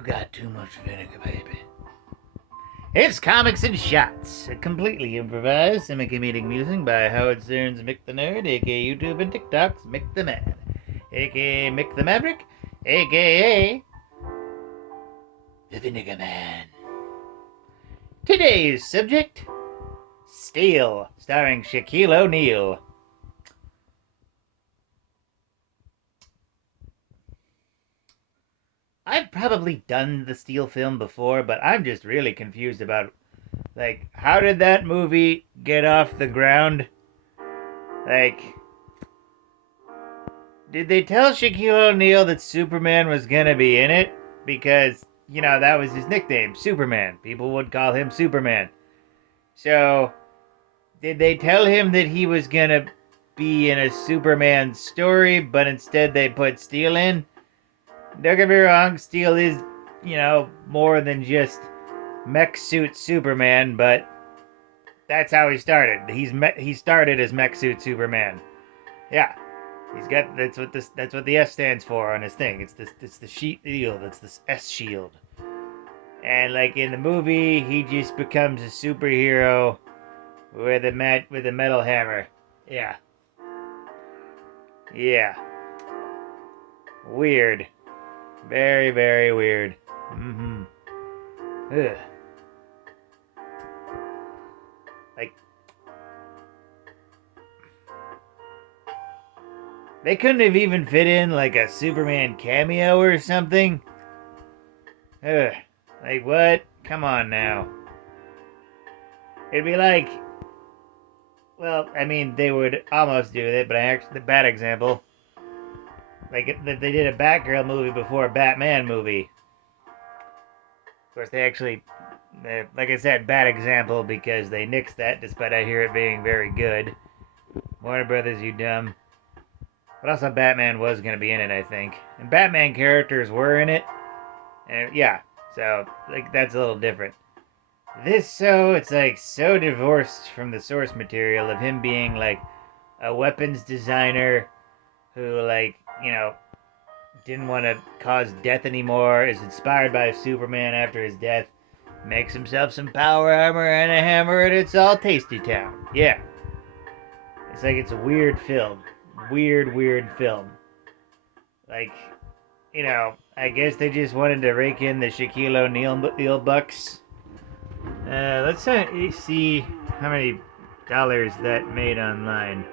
You got too much vinegar, baby. It's Comics and Shots, a completely improvised semi-comedic musing by Howard Stern's Mick the Nerd, aka YouTube and TikTok's Mick the Man, aka Mick the Maverick, aka the Vinegar Man. Today's subject, Steel, starring Shaquille O'Neal. I've probably done the Steel film before, but I'm just really confused about, how did that movie get off the ground? Did they tell Shaquille O'Neal that Superman was gonna be in it? Because, that was his nickname, Superman. People would call him Superman. So, did they tell him that he was gonna be in a Superman story, but instead they put Steel in? Don't get me wrong, Steel is, more than just mech suit Superman, but that's how he started. He started as mech suit Superman. Yeah, he's got that's what the S stands for on his thing. It's the shield. It's this S shield. And in the movie, he just becomes a superhero with a metal hammer. Yeah. Yeah. Weird. Very, very weird. Mm-hmm. Ugh. They couldn't have even fit in a Superman cameo or something. Ugh. What? Come on now. It'd be they would almost do it, but the bad example. If they did a Batgirl movie before a Batman movie. Of course, they actually, like I said, bad example because they nixed that despite I hear it being very good. Warner Brothers, you dumb. But also Batman was going to be in it, I think. And Batman characters were in it. And yeah, so, that's a little different. It's so divorced from the source material of him being, a weapons designer who, didn't want to cause death anymore, is inspired by Superman after his death, makes himself some power armor and a hammer, and it's all Tasty Town. Yeah. It's a weird film. Weird film. I guess they just wanted to rake in the Shaquille O'Neal bucks. Let's see how many dollars that made online.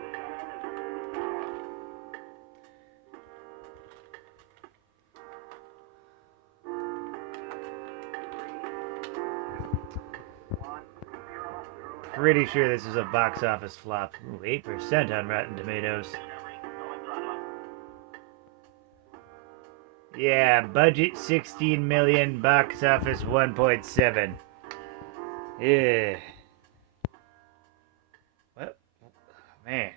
Pretty sure this is a box office flop. Ooh, 8% on Rotten Tomatoes. Yeah, budget 16 million, box office 1.7. Yeah. What? Man.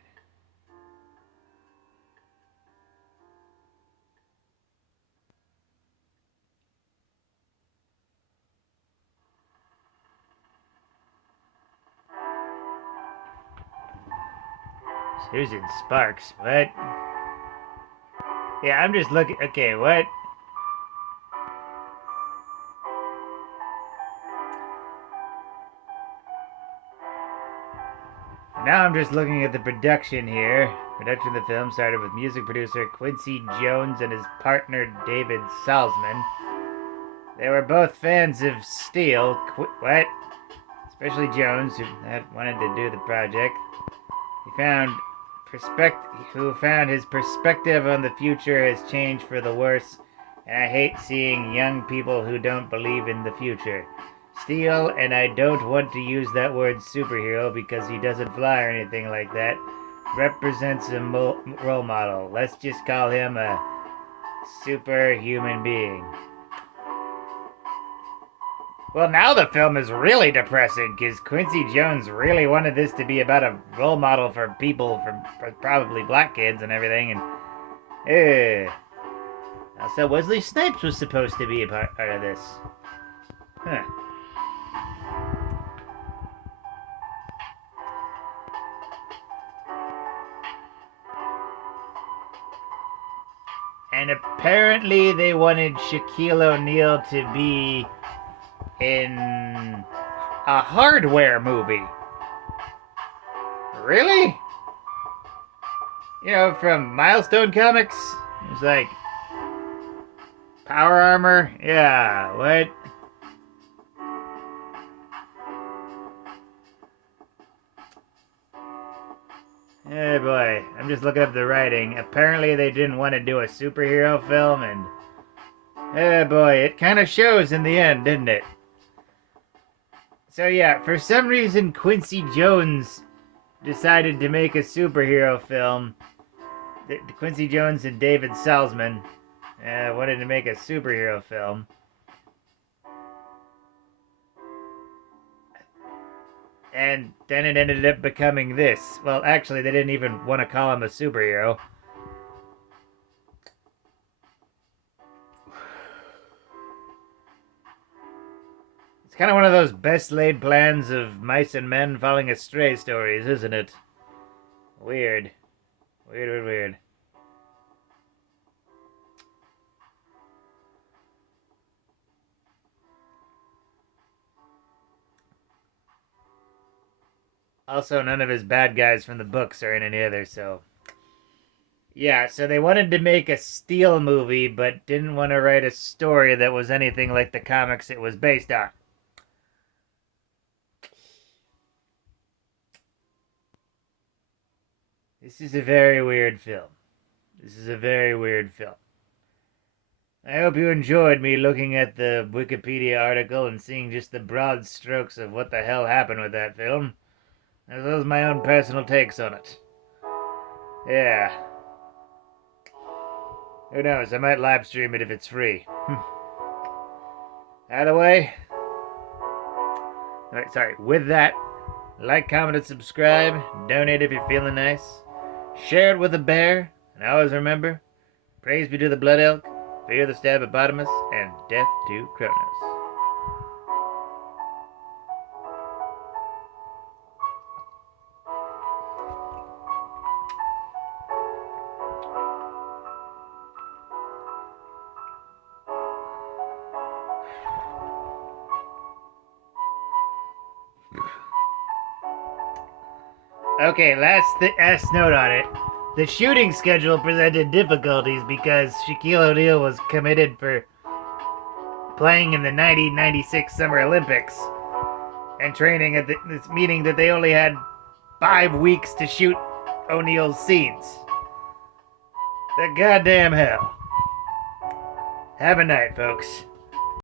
Susan Sparks, what? Yeah, I'm just looking. Okay, what? Now I'm just looking at the production here. Production of the film started with music producer Quincy Jones and his partner David Salzman. They were both fans of Steel. What? Especially Jones, who wanted to do the project. Who found his perspective on the future has changed for the worse, and I hate seeing young people who don't believe in the future. Steel, and I don't want to use that word superhero because he doesn't fly or anything like that, represents a role model. Let's just call him a superhuman being. Well, now the film is really depressing because Quincy Jones really wanted this to be about a role model for people, for probably black kids and everything, and also Wesley Snipes was supposed to be a part of this. Huh. And apparently they wanted Shaquille O'Neal to be in a Hardware movie. Really? You know, from Milestone Comics? It's like Power Armor? Yeah, what? Hey boy, I'm just looking up the writing. Apparently they didn't want to do a superhero film, and hey boy, it kind of shows in the end, didn't it? So yeah, for some reason Quincy Jones decided to make a superhero film. Quincy Jones and David Salzman wanted to make a superhero film. And then it ended up becoming this. Well, actually, they didn't even want to call him a superhero. It's kind of one of those best laid plans of mice and men falling astray stories, isn't it? Weird. Weird. Also, none of his bad guys from the books are in any other, so. Yeah, so they wanted to make a Steel movie, but didn't want to write a story that was anything like the comics it was based on. This is a very weird film. I hope you enjoyed me looking at the Wikipedia article and seeing just the broad strokes of what the hell happened with that film, as well as my own personal takes on it. Yeah. Who knows, I might live stream it if it's free. Either way, with that, like, comment, and subscribe, donate if you're feeling nice, share it with a bear, and always remember, praise be to the blood elk, fear the stabbopotamus, and death to Cronus. Okay, last note on it. The shooting schedule presented difficulties because Shaquille O'Neal was committed for playing in the 1996 Summer Olympics and training at this, meaning that they only had 5 weeks to shoot O'Neal's scenes. The goddamn hell. Have a night, folks.